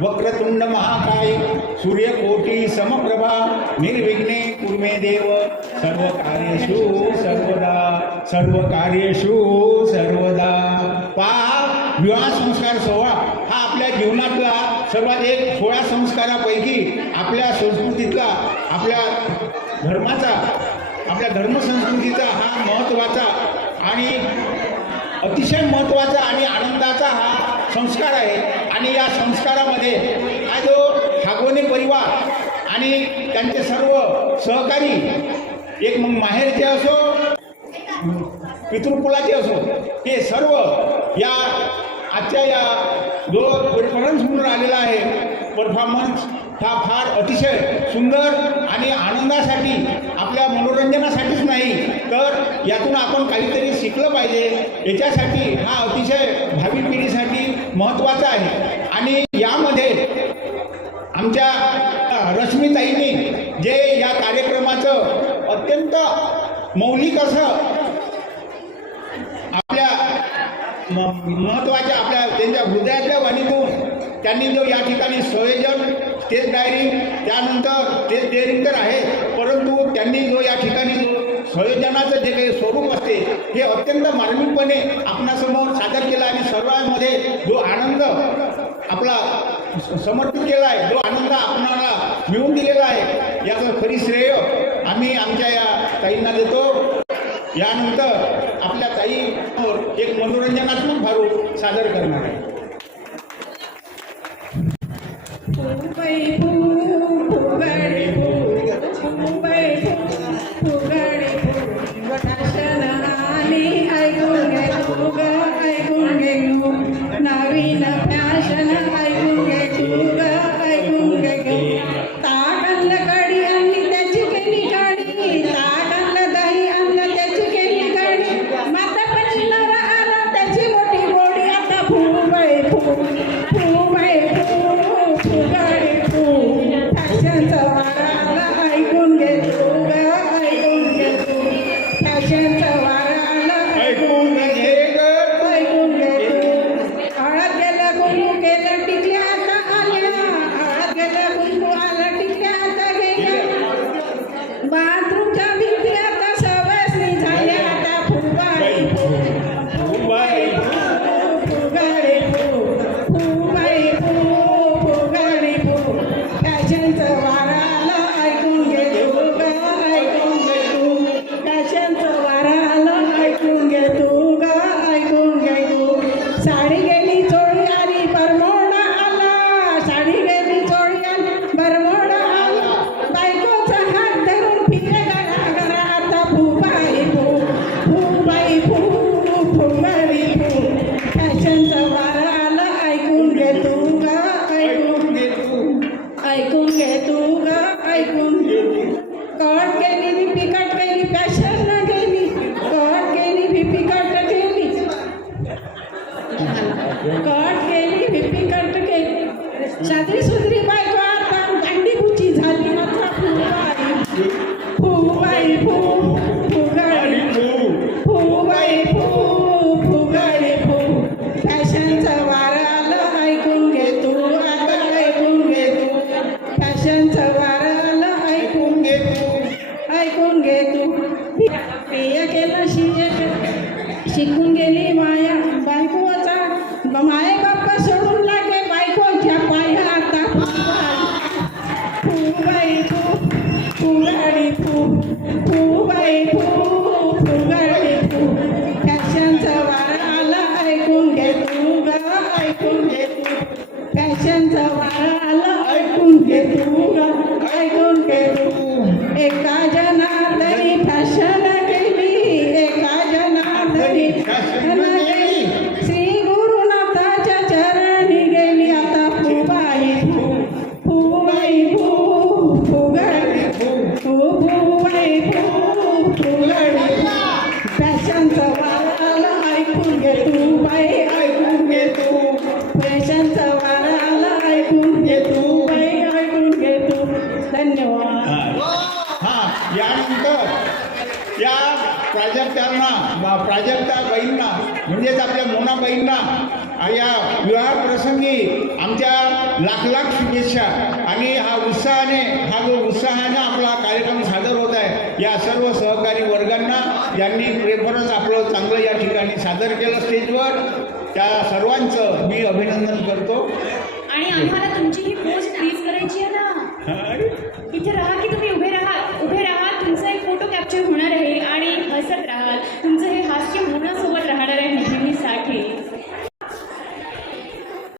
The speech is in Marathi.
वक्रतुंड महाकाय सूर्यकोटी समप्रभा निर्विघ्ने कुरु मे देव सर्वकार्येषु सर्वदा सर्वकार्येषु सर्वदा। पहा, विवाह संस्कार सोहळा हा आपल्या जीवनातला सर्वात एक 16 संस्कारापैकी आपल्या संस्कृतीतला, आपल्या धर्माचा, आपल्या धर्मसंस्कृतीचा हा महत्त्वाचा आणि अतिशय महत्त्वाचा आणि आनंदाचा हा संस्कार आहे। आणि या संस्कारामध्ये हा जो ठाकवणे परिवार आणि त्यांचे सर्व सहकारी, एक मग माहेरचे असो पितृकुलाचे असो, हे सर्व या आजच्या या जो परफॉर्मन्स म्हणून आलेला आहे, परफॉर्मन्स हा फार अतिशय सुंदर आणि आनंदासाठी, आपल्या मनोरंजनासाठीच नाही तर यातून आपण काहीतरी शिकलं पाहिजे, याच्यासाठी हा अतिशय भावी पिढीसाठी महत्त्वाचा आहे। आणि यामध्ये आमच्या रश्मीताईंनी जे या कार्यक्रमाचं अत्यंत मौलिक असं आपल्या महत्त्वाच्या त्यांच्या हृदयातल्या वाणीतून त्यांनी जो या ठिकाणी संयोजन, स्टेज डायरिंग, त्यानंतर स्टेज डेअरिंग तर आहे, परंतु त्यांनी जो या ठिकाणी जो संयोजनाचं जे काही स्वरूप असते हे अत्यंत मार्मिकपणे आपणासमोर सादर केलं आणि सर्वांमध्ये जो आनंद आपला समर्पित केला आहे, जो आनंद आपणाला मिळवून दिलेला आहे, याचं खरी श्रेय आम्ही आमच्या या ताईंना देतो। यानंतर आपल्या ताई एक मनोरंजनात्मक भारूड सादर करणार आहे। शादी सुधरी बायको आता गांडी बुची झाली आता फुबाई फुगाडी फुबाई फुगाडी फॅशनचा वारा आलं ऐकून घे तू, आता ऐकून घे तू, फॅशनचा वारा आलं ऐकून घे तू, ऐकून घे तू। पिया केलं शिकून गेली माया बायकोचा, माय बाप्पा सोडून लागे बायकोच्या पाया आता फुगाडी फुगाडी फुगाडी फॅशनचा वारा आला ऐकून घे तू ग, ऐकून घे तू, फॅशनचा वारा आला ऐकून घे तू ग, ऐकून घे तू। एका जनार्दनी फॅशन केली, एका जनार्दनी फॅशन केली, श्री गुरुनाथाच्या चरणी गेली आता फुबाई फुगाडी फुगाडी फुगाडी फॅशनचा वारा आला ऐकून घे तू बाई, ऐकून घे तू, फॅशनचा वारा आला ऐकून घे तू बाई, ऐकून घे तू। धन्यवाद। यानंतर या प्राजक्ताबाईंना म्हणजेच आपल्या मोनाबाईंना या विवाह प्रसंगी आमच्या लाख लाख शुभेच्छा आणि हा जो उत्साहाने आपला कार्यक्रम सादर होत आहे या सर्व सहकारी वर्गांना ज्यांनी प्रेफरन्स आपलं चांगलं या ठिकाणी सादर केलं स्टेजवर त्या सर्वांचं मी अभिनंदन करतो. आणि आम्हाला तुमची ही पोस्ट प्लीज करायची आहे ना. इथे राहा की तुम्ही उभे राहा तुमचा एक फोटो कॅप्चर होणार आहे आणि हसत राहाल. तुमचं हे हास्य मुलासोबत राहणार आहे नेहमीसाठी.